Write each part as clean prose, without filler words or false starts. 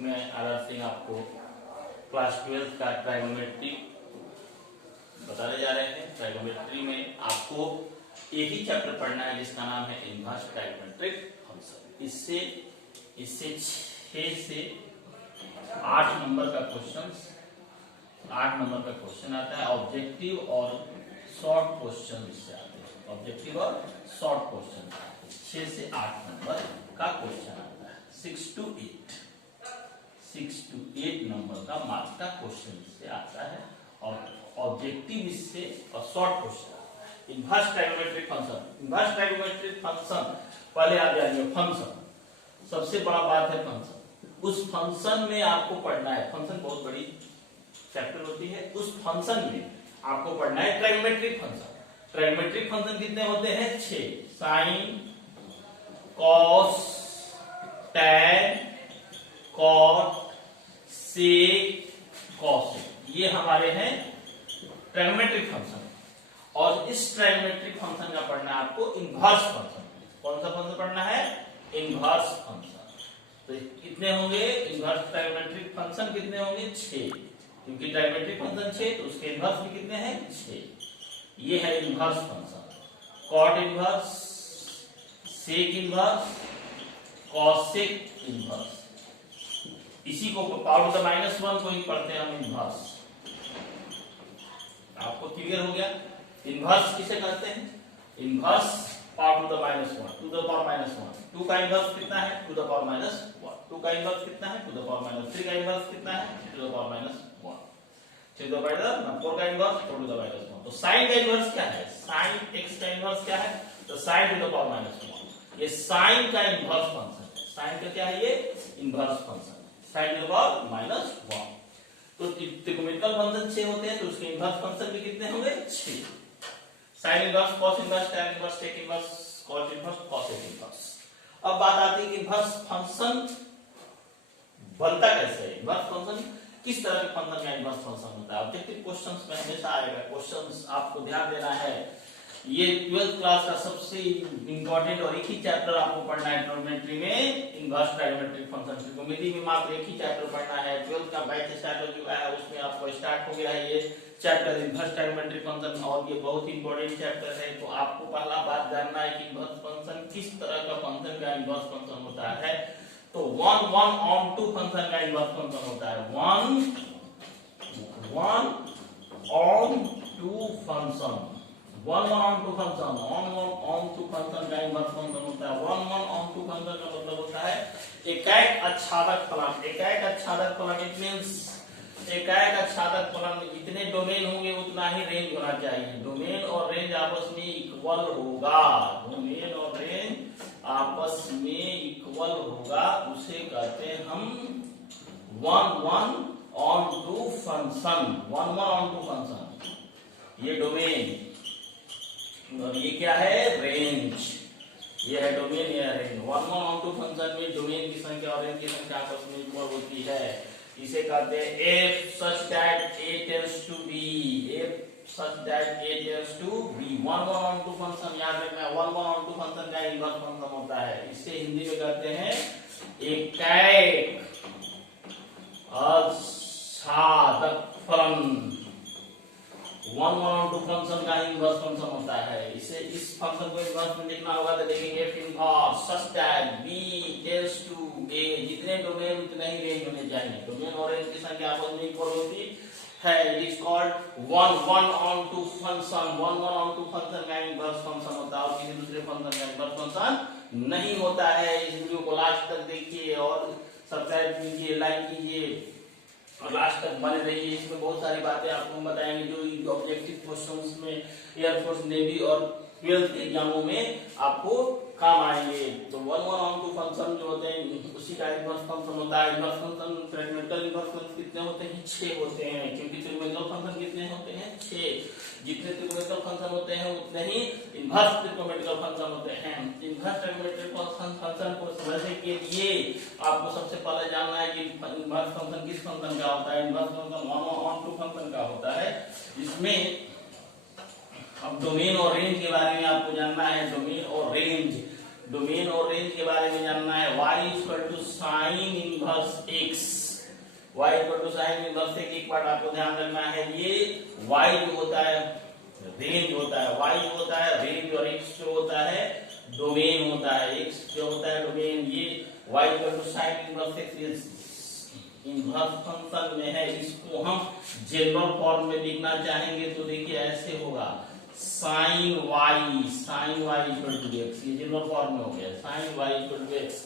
मैं आर सिंह आपको क्लास 12 का ट्राइगोनोमेट्री बताने जा रहे हैं। ट्राइगोनोमेट्री में आपको एक ही चैप्टर पढ़ना है जिसका नाम है इनवर्स ट्राइगोनोमेट्रिक फंक्शन। इससे 6 से 8 नंबर का क्वेश्चन आता है। ऑब्जेक्टिव और शॉर्ट क्वेश्चन इससे आते हैं। ऑब्जेक्टिव और शॉर्ट क्वेश्चन 6 से 8 नंबर का क्वेश्चन आता है। 6 to 8 नंबर का मार्क्स का क्वेश्चन इससे आता है और ऑब्जेक्टिव इससे और शॉर्ट क्वेश्चन आता है। इनवर्स ट्राइगोनोमेट्रिक फंक्शन पहले आप जानिए। फंक्शन सबसे बड़ा बात है। फंक्शन उस फंक्शन में आपको पढ़ना है। फंक्शन बहुत बड़ी चैप्टर होती है। उस फंक्शन में आपको पढ़ना है ट्राइगोनोमेट्रिक फंक्शन। ट्राइगोनोमेट्रिक फंक्शन कितने होते हैं? 6। साइन, कॉस, टैन, कॉट, सेक, कॉसेक, ये हमारे हैं ट्राइगोनोमेट्रिक फंक्शन। और इस ट्राइगोनोमेट्रिक फंक्शन का पढ़ना है आपको इनवर्स फंक्शन। कौन सा फंक्शन पढ़ना है? Inverse function. तो कितने होंगे इनवर्स ट्राइगोनोमेट्रिक फंक्शन? कितने होंगे? 6, क्योंकि ट्राइगोनोमेट्रिक फंक्शन 6 तो उसके इनवर्स भी कितने हैं? 6। ये है inverse function. Cot inverse, sec inverse, cosec inverse. इसी को पावर द -1 को ही पढ़ते हैं हम इनवर्स। आपको क्लियर हो गया? इनवर्स किसे कहते हैं? Inverse power to the -1, to the power -1। 2 का इनवर्स कितना है? To the power -1। 2 का इनवर्स कितना है? टू द पावर -3 का इनवर्स कितना है? To the power -1। 6 to the power -4 का इनवर्स 4 to the power -1। तो sin का इनवर्स क्या है? sin x का इनवर्स क्या है? तो sin to the power -1। ये sin का इनवर्स फंक्शन है। sin का क्या है? ये inverse function sin to the power -1। तो ट्रिगोनोमेट्रिकल फंक्शन 6 होते हैं तो उसके इनवर्स फंक्शन भी कितने होंगे? 6। sin inverse, cos inverse, tan inverse, sec inverse, cot inverse, cosec inverse. अब बात आती है कि इनवर्स फंक्शन बनता कैसे है? इनवर्स फंक्शन किस तरह के फंक्शन का इनवर्स फंक्शन होता है? ऑब्जेक्टिव क्वेश्चंस में हमेशा आएगा। क्वेश्चंस आपको ध्यान देना है। ये 12th क्लास का सबसे इंपॉर्टेंट और एक ही चैप्टर आपको पढ़ना है ट्राइगोनोमेट्री में, इनवर्स ट्राइगोनोमेट्रिक फंक्शन। ट्रिगोनोमेट्री में मात्र एक ही चैप्टर पढ़ना है। 12th का बैच स्टार्ट हो चुका है, उसमें आपको स्टार्ट हो गया है ये चैप्टर इनवर्स ट्राइगोनोमेट्रिक फंक्शन और ये बहुत ही इंपॉर्टेंट चैप्टर है। तो आपको पहला बात जानना है कि इनवर्स फंक्शन किस तरह का फंक्शन का इनवर्स फंक्शन होता है। तो 1/1 फंक्शन का इनवर्स फंक्शन होता है। 1/1 फंक्शन 1/1 फंक्शन 1/1 फंक्शन का इनवर्स फंक्शन होता है। 1/1 फंक्शन का मतलब होता है एकाएक आच्छादक फलन। एकाएक आच्छादक फलन इट मींस एकाएक आच्छादक फलन में जितने डोमेन होंगे उतना ही रेंज होना चाहिए। डोमेन और रेंज आपस में इक्वल होगा। डोमेन और रेंज आपस में इक्वल होगा, उसे कहते हैं हम 1/1 फंक्शन। 1/1 फंक्शन ये डोमेन और ये क्या है? रेंज। ये है डोमेन, ये है रेंज। 1/1 फंक्शन में डोमेन की संख्या और रेंज की संख्या आपस में इक्वल होती है। इसे कहते हैं f such that a tends to b। f such that a tends to b। 1/1 function याद रखना है। 1/1 फंक्शन का इनवर्स फंक्शन होता है। इसे हिंदी में कहते हैं एकाएक आच्छादक फलन। 1/1 फंक्शन का इनवर्स फंक्शन होता है। इसे इस फंक्शन को इनवर्स में लिखना होगा तो लिखेंगे f inverse such that b tends to a। जितने डोमेन उतने ही रेंज होने चाहिए। डोमेन और रेंज की संख्या आपस में इक्वल होती है। It is called 1/1 function. 1/1 function का इनवर्स फंक्शन होता है और किसी दूसरे फंक्शन का इनवर्स फंक्शन नहीं होता है। इस वीडियो को लास्ट तक देखिए और सब्सक्राइब कीजिए, लाइक कीजिए और लास्ट तक बने रहिए। इसमें बहुत सारी बातें आपको बताएंगे जो ऑब्जेक्टिव क्वेश्चंस में एयरफोर्स, नेवी और 12th एग्जामों में आपको काम आएंगे। तो 1/1 फंक्शन जो होते हैं उसी का इनवर्स फंक्शन होता है। इनवर्स फंक्शन ट्राइगोनोमेट्रिकल इनवर्स फंक्शन कितने होते हैं? 6 होते हैं, क्योंकि ट्रिगोनोमेट्रिकल फंक्शन कितने होते हैं? 6। जितने ट्रिगोनोमेट्रिकल फंक्शन होते हैं उतने ही इनवर्स ट्रिगोनोमेट्रिकल फंक्शन होते हैं। इनवर्स ट्रिगोनोमेट्रिकल फंक्शन को समझने के लिए आपको सबसे पहले जानना है कि इनवर्स फंक्शन किस फंक्शन का होता है। इनवर्स फंक्शन 1/1 फंक्शन का होता है। इसमें अब डोमेन और रेंज के बारे में आपको जानना है। डोमेन और रेंज डोमेन और रेंज के बारे में जानना है। y equal to sine inverse x, y equal to sine inverse x। एक बात आपको ध्यान रखना है, ये y जो होता है रेंज होता है, y जो होता है रेंज, और x जो होता है डोमेन होता है, x जो होता है डोमेन। ये y equal to sine inverse x inverse function में है। इसको हम जनरल फॉर्म में लिखना चाहेंगे तो देखिए ऐसे होगा, sine y equal to x, ये जनरल फॉर्म में हो गया, sine y equal to x।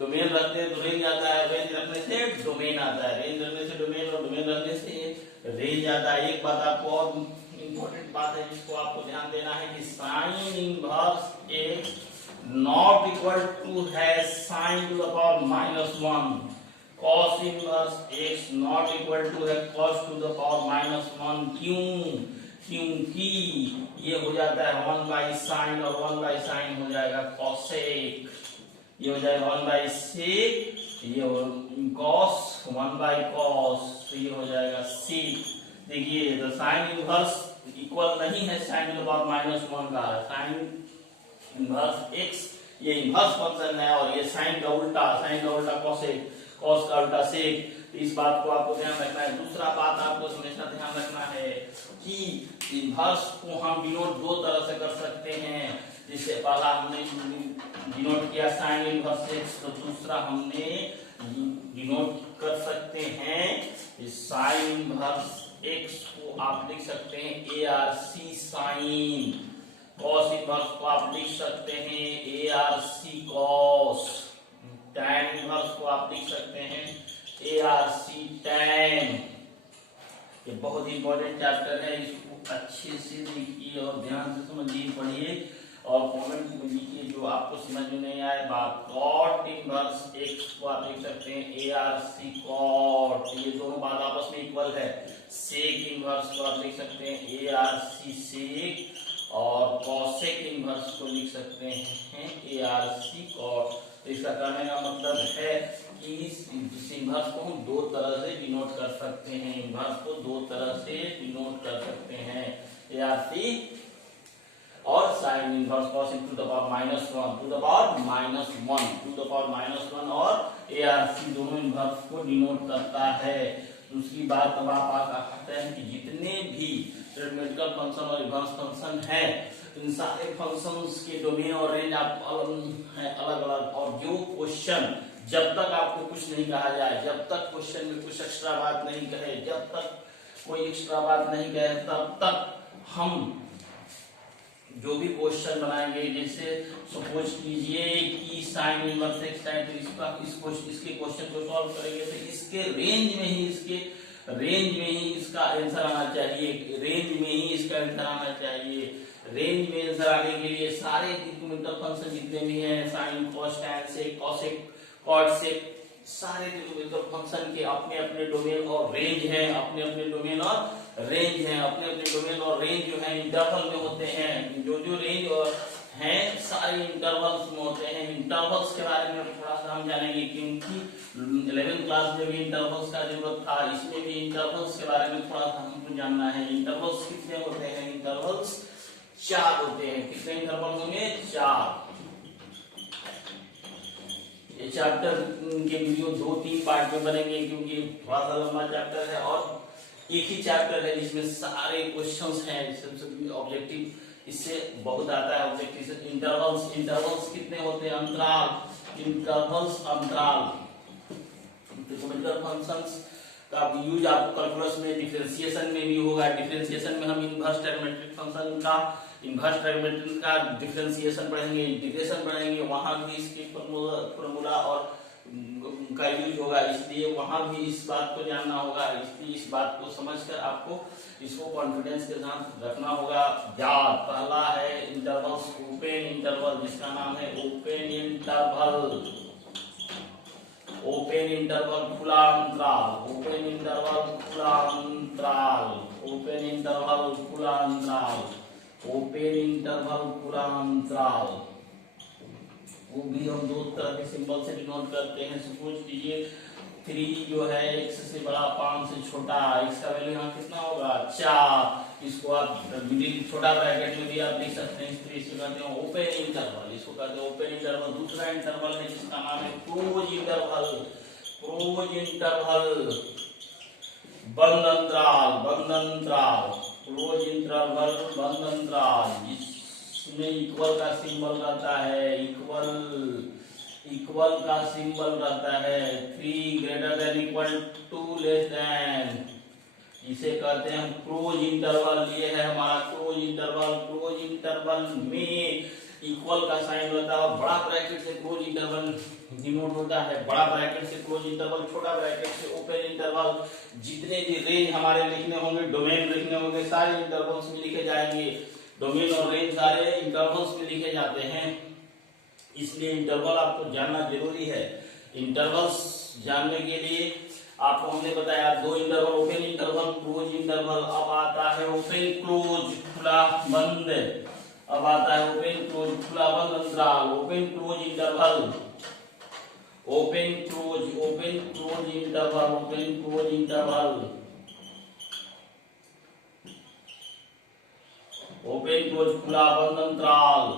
Domain रखते हैं तो रेंज आता है, रेंज रखने से डोमेन आता है, रेंज रखने से डोमेन, और डोमेन रखने से रेंज आता है। एक बात आपको और इंपॉर्टेंट बात है जिसको आपको ध्यान देना है कि sine inverse x not equal to है sine to the power -1, cos inverse x not equal to है cos टू द पावर -1। क्यों? क्योंकि ये हो जाता है 1 बाई साइन, और 1 बाई साइन हो जाएगा cosec, ये हो जाएगा 1 बाई sec, ये cos 1 बाई cos, तो ये हो जाएगा sec। देखिए तो साइन इनवर्स इक्वल नहीं है साइन टू द पावर -1 का, साइन इनवर्स x ये इनवर्स फंक्शन है, और ये साइन का उल्टा cosec, cos का उल्टा sec। तो इस बात को आपको ध्यान रखना है। दूसरा बात आपको हमेशा ध्यान रखना है कि इनवर्स को हम डिनोट दो तरह से कर सकते हैं। जैसे पहला हमने डिनोट किया साइन इनवर्स x, तो दूसरा हमने डिनोट कर सकते हैं साइन इनवर्स x को आप लिख सकते हैं ARC साइन, cos इनवर्स को आप लिख सकते हैं ARC cos, tan इनवर्स को आप लिख सकते हैं ARC tan। ये बहुत ही इंपॉर्टेंट चैप्टर है, इसको अच्छे से देखिए और ध्यान से समझिए, पढ़िए और कमेंट में लिखिए जो आपको समझ में नहीं आए बात। cot इनवर्स x को आप लिख सकते हैं ARC cot, ये दोनों बात आपस में इक्वल है। sec इनवर्स को आप लिख सकते हैं ARC sec, और cosec इनवर्स को लिख सकते हैं ARC cot। तो इसका कहने का मतलब है कि इस इनवर्स को हम दो तरह से डिनोट कर सकते हैं, इनवर्स को दो तरह से डिनोट कर सकते हैं, ARC और sine inverse cos to the power -1 to the power -1 और ARC दोनों इनवर्स को डिनोट करता है। दूसरी बात अब आप कहते हैं कि जितने भी ट्रिग्नोमेट्रिकल फंक्शन और इनवर्स फंक्शन है, इन सारे फंक्शंस के डोमेन और रेंज आप अलग अलग, और जो क्वेश्चन जब तक आपको कुछ नहीं कहा जाए, जब तक क्वेश्चन में कुछ एक्स्ट्रा बात नहीं कहे, जब तक कोई एक्स्ट्रा बात नहीं कहे, तब तक हम जो भी क्वेश्चन बनाएंगे, जैसे सपोज कीजिए कि साइन इनवर्स x है, तो इसके क्वेश्चन को सॉल्व करेंगे तो इसके रेंज में ही इसका आंसर आना चाहिए, रेंज में ही इसका आंसर आना चाहिए। रेंज में आंसर आने के लिए सारे ट्रिग्नोमेट्रिकल फंक्शन जितने भी हैं, sine cos tan sec cosec cot sec, सारे ट्रिग्नोमेट्रिकल फंक्शन के अपने अपने डोमेन और रेंज है, अपने अपने डोमेन और रेंज है, अपने अपने डोमेन और रेंज जो है इंटरवल में होते हैं। जो रेंज और हैं सारे इंटरवल्स में होते हैं। इंटरवल्स के बारे में थोड़ा सा हम जानेंगे, क्योंकि 11th क्लास में भी इंटरवल्स का जरूरत था, इसमें भी इंटरवल्स के बारे में थोड़ा सा हमको जानना है। इंटरवल्स कितने होते हैं? इंटरवल्स 4 होते हैं। कितने इंटरवल होंगे? 4। ये चैप्टर के वीडियो 2-3 पार्ट में बनेंगे, क्योंकि थोड़ा सा लंबा चैप्टर है और एक ही चैप्टर है जिसमें सारे क्वेश्चंस हैं। ऑब्जेक्टिव इससे बहुत आता है, ऑब्जेक्टिव से। इंटरवल्स कितने होते हैं? इंटरवल्स अंतराल। ट्रिग्नोमेट्रिकल फंक्शंस का यूज आपको कैलकुलस में डिफरेंशिएशन में भी होगा। डिफरेंशिएशन में हम इनवर्स ट्रिग्नोमेट्रिक फंक्शन का डिफरेंशिएशन पढ़ेंगे, इंटीग्रेशन पढ़ेंगे, वहां भी इसके फॉर्मूला और का यूज होगा, इसलिए वहां भी इस बात को जानना होगा। इसलिए इस बात को समझकर आपको इसको कॉन्फिडेंस के साथ रखना होगा। याद, पहला है इंटरवल्स, ओपन इंटरवल, जिसका नाम है ओपन इंटरवल। ओपन इंटरवल खुला अंतराल, ओपन इंटरवल खुला अंतराल, ओपन इंटरवल खुला अंतराल, ओपन इंटरवल खुला अंतराल। वो भी हम 2 तरह के सिंबल से डिनोट करते हैं। सपोज कीजिए 3 जो है x से बड़ा 5 से छोटा, x का वैल्यू यहाँ कितना होगा? 4। इसको आप मिडिल छोटा ब्रैकेट में भी आप लिख सकते हैं, इसे कहते हैं ओपन इंटरवल, इसको कहते हैं ओपन इंटरवल। दूसरा इंटरवल है जिसका नाम है क्लोज इंटरवल, क्लोज इंटरवल, बंद अंतराल, बंद अंतराल, क्लोज इंटरवल, बंद अंतराल, जिसमें इक्वल का सिंबल रहता है, इक्वल, इक्वल का सिंबल रहता है, 3 greater than equal to less than, इसे कहते हैं क्लोज इंटरवल। ये है हमारा क्लोज इंटरवल। क्लोज इंटरवल में इक्वल का साइन रहता है, बड़ा ब्रैकेट से क्लोज इंटरवल डिनोट होता है, बड़ा ब्रैकेट से क्लोज इंटरवल, छोटा ब्रैकेट से ओपन इंटरवल। जितने भी रेंज हमारे लिखने होंगे, डोमेन लिखने होंगे, सारे इंटरवल्स में लिखे जाएंगे। डोमेन और रेंज सारे इंटरवल्स में लिखे जाते हैं, इसलिए इंटरवल आपको जानना जरूरी है। इंटरवल्स जानने के लिए आपको हमने बताया दो interval, open interval, close interval. अब आता है ओपन क्लोज, खुला बंद। अब आता है ओपन क्लोज, खुला बंद अंतराल, open close interval, open close, open close interval, open close interval, open close, खुला बंद अंतराल,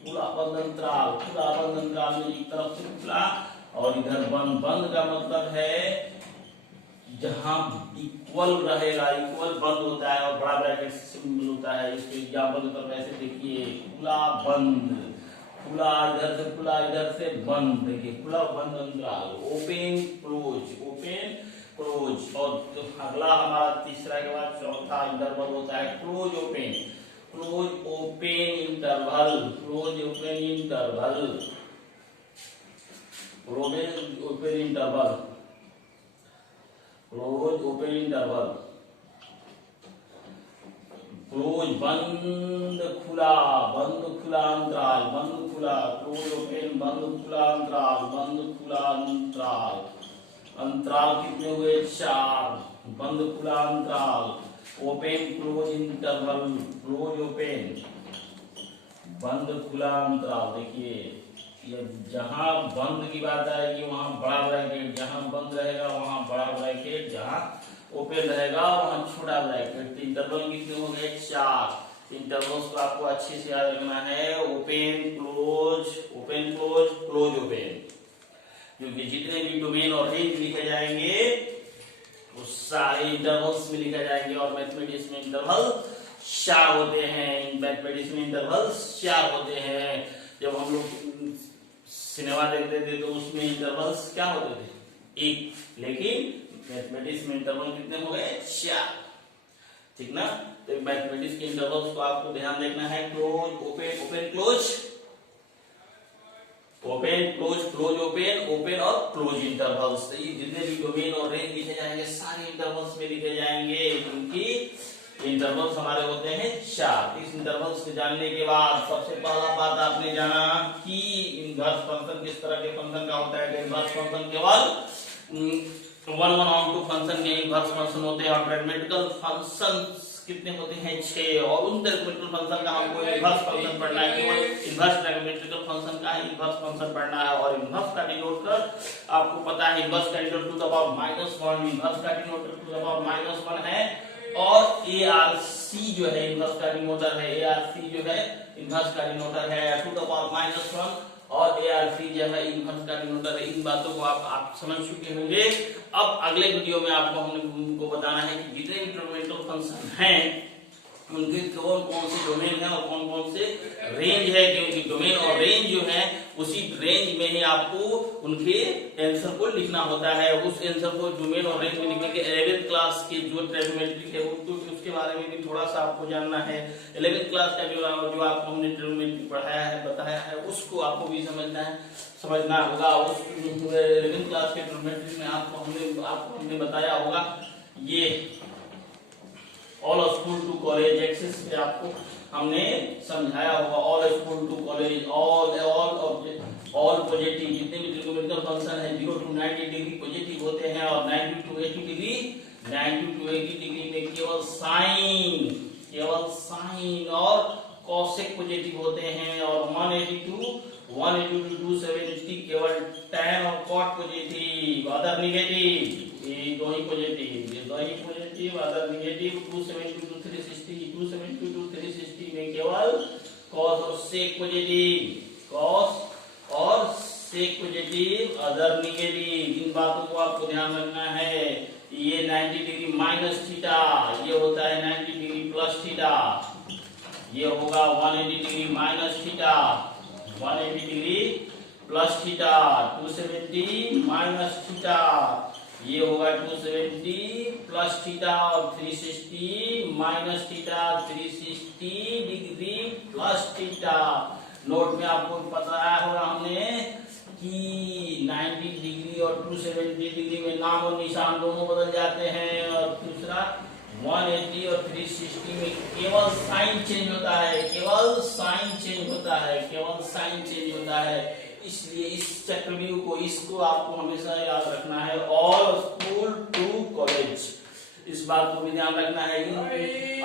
खुला बंद अंतराल, खुला बंद अंतराल में एक तरफ से खुला और इधर बंद। बंद का मतलब है जहां इक्वल रहेगा, इक्वल बंद होता है और बड़ा ब्रैकेट सिंबल होता है। इसके एग्जांपल के तौर पर ऐसे देखिए, खुला बंद, खुला इधर से खुला, इधर से बंद, देखिए खुला बंद अंतराल, ओपन क्लोज, ओपन क्लोज। और तो अगला हमारा तीसरा के बाद चौथा इंटरवल होता है close open, close open interval, close open interval, close open interval, close open interval, close बंद खुला, बंद खुला अंतराल, बंद खुला, क्लोज ओपन, बंद खुला अंतराल, बंद खुला अंतराल। अंतराल कितने हुए? 4। बंद खुला अंतराल, open close interval, close open, बंद खुला अंतराल। देखिए जहां बंद की बात आएगी वहां बड़ा ब्रैकेट, जहां बंद रहेगा वहां बड़ा ब्रैकेट, जहां ओपन रहेगा वहां छोटा ब्रैकेट। इंटरवल कितने हो गए? 4। इंटरवल्स को आपको अच्छे से याद रखना है, open close, open close, close open. क्योंकि जितने भी डोमेन और रेंज लिखे जाएंगे वो सारे इंटरवल्स में लिखे जाएंगे। और मैथमेटिक्स में इंटरवल 4 होते हैं, मैथमेटिक्स में इंटरवल 4 होते हैं। जब हम लोग सिनेमा देखते थे तो उसमें इंटरवल्स क्या होते थे? 1, लेकिन मैथमेटिक्स में इंटरवल कितने हो गए? 4। ठीक ना? तो मैथमेटिक्स के इंटरवल्स को आपको ध्यान देखना है, close open, open close, open close, close open, open और क्लोज इंटरवल्स। ये जितने भी डोमेन और रेंज लिखे जाएंगे सारे इंटरवल्स में लिखे जाएंगे, क्योंकि इंटरवल्स हमारे होते हैं 4। इस इंटरवल्स को जानने के बाद सबसे पहला बात आपने जाना कि इनवर्स फंक्शन किस तरह के फंक्शन का होता है। इनवर्स फंक्शन केवल 1/2 फंक्शन के इनवर्स फंक्शन होते हैं। और ट्रिग्नोमेट्रिकल फंक्शंस कितने होते हैं? 6। और उन ट्रिग्नोमेट्रिकल फंक्शन का हमको इनवर्स फंक्शन पढ़ना है, केवल इनवर्स ट्रिग्नोमेट्रिकल फंक्शन का ही इनवर्स फंक्शन पढ़ना है। और इनवर्स का डिनोटर आपको पता है, इनवर्स का denoter to the power -1, inverse का डिनोटर टू द पावर -1 है। और ARC जो है इनवर्स का डिनोटर है, ARC जो है इनवर्स का डिनोटर है टू द पावर -1, और ARC जो है इनवर्स का डिनोटर है। इन बातों को आप समझ चुके होंगे। अब अगले वीडियो में आपको हमको बताना है कि जितने ट्रिग्नोमेट्रिकल फंक्शन हैं उनके कौन कौन से डोमेन है और कौन कौन से रेंज है। क्योंकि डोमेन और रेंज जो है उसी रेंज में ही आपको उनके आंसर को लिखना होता है। उस आंसर को डोमेन और रेंज में लिखने के 11th क्लास के जो ट्रिग्नोमेट्री है उसके बारे में भी थोड़ा सा आपको जानना है। 11th क्लास का जो आपको हमने ट्रिग्नोमेट्री पढ़ाया है, बताया है, उसको आपको भी समझना होगा। उस 11th क्लास के ट्रिग्नोमेट्री में आपको हमने बताया होगा ये all school to college axes पे आपको हमने समझाया होगा। All school to college, all positive, जितने भी ट्रिग्नोमेट्रिकल फंक्शन है 0 to 90 डिग्री पॉजिटिव होते हैं। और 90 to 80 डिग्री में केवल साइन और कॉसेक पॉजिटिव होते हैं। और 180 to 270 केवल tan और cot पॉजिटिव, अदर निगेटिव, ये दो ही positive, other negative. 270 to 360 360, 270 to 360 में केवल cos और sec पॉजिटिव, cos और sec पॉजिटिव, अदर नेगेटिव। इन बातों को आपको ध्यान रखना है। ये 90 डिग्री माइनस थीटा, ये होता है 90 डिग्री प्लस थीटा, ये होगा 180 degree minus theta, 180 degree plus theta, 270 minus theta, ये होगा 270 प्लस थीटा, और 360 minus theta, 360 degree plus theta. Note में आपको बताया होगा हमने कि 90 डिग्री और 270 डिग्री में नाम और निशान दोनों बदल जाते हैं, और दूसरा 180 और 360 में केवल साइन चेंज होता है, केवल साइन चेंज होता है, केवल साइन चेंज होता है। इसलिए इस चक्रव्यूह को, इसको आपको हमेशा याद रखना है। ऑल स्कूल टू कॉलेज, इस बात को भी ध्यान रखना है।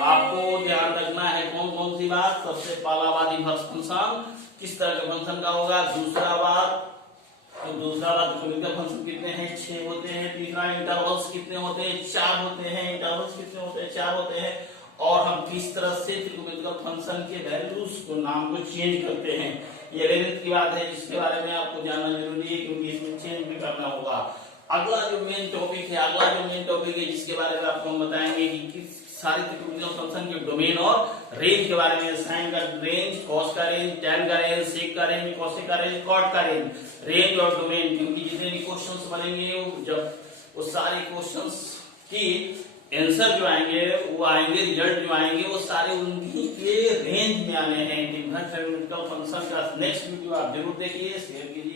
आपको ध्यान रखना है कौन कौन सी बात। सबसे पहला बात इनवर्स फंक्शन किस तरह के फंक्शन का होगा। दूसरा बात ज्योमेट्रिकल फंक्शन कितने हैं, 6 होते हैं। तीसरा इंटरवल्स कितने होते हैं, 4 होते हैं। इंटरवल्स कितने होते हैं, 4 होते हैं। और हम किस तरह से ज्योमेट्रिकल फंक्शन के वैल्यूज को, नाम को चेंज करते हैं। ये गणित की बात है जिसके बारे में आपको जानना जरूरी है, क्योंकि इसमें चेंज भी करना होगा। अगला जो मेन टॉपिक है जिसके बारे में आपको हम बताएंगे कि किस सारे त्रिकोणीय फंक्शन के डोमेन और रेंज के बारे में। साइन का रेंज, कॉस का रेंज, टैन का रेंज, सेक का रेंज, कोसेक का रेंज, कॉट का रेंज, रेंज और डोमेन। क्योंकि जितने भी क्वेश्चंस बनेंगे, जब वो सारे क्वेश्चंस की आंसर जो आएंगे, वो आएंगे, रिजल्ट जो आएंगे, वो सारे उन्हीं के रेंज में आने हैं। फंक्शन का नेक्स्ट वीडियो आप जरूर देखिए, शेयर कीजिए।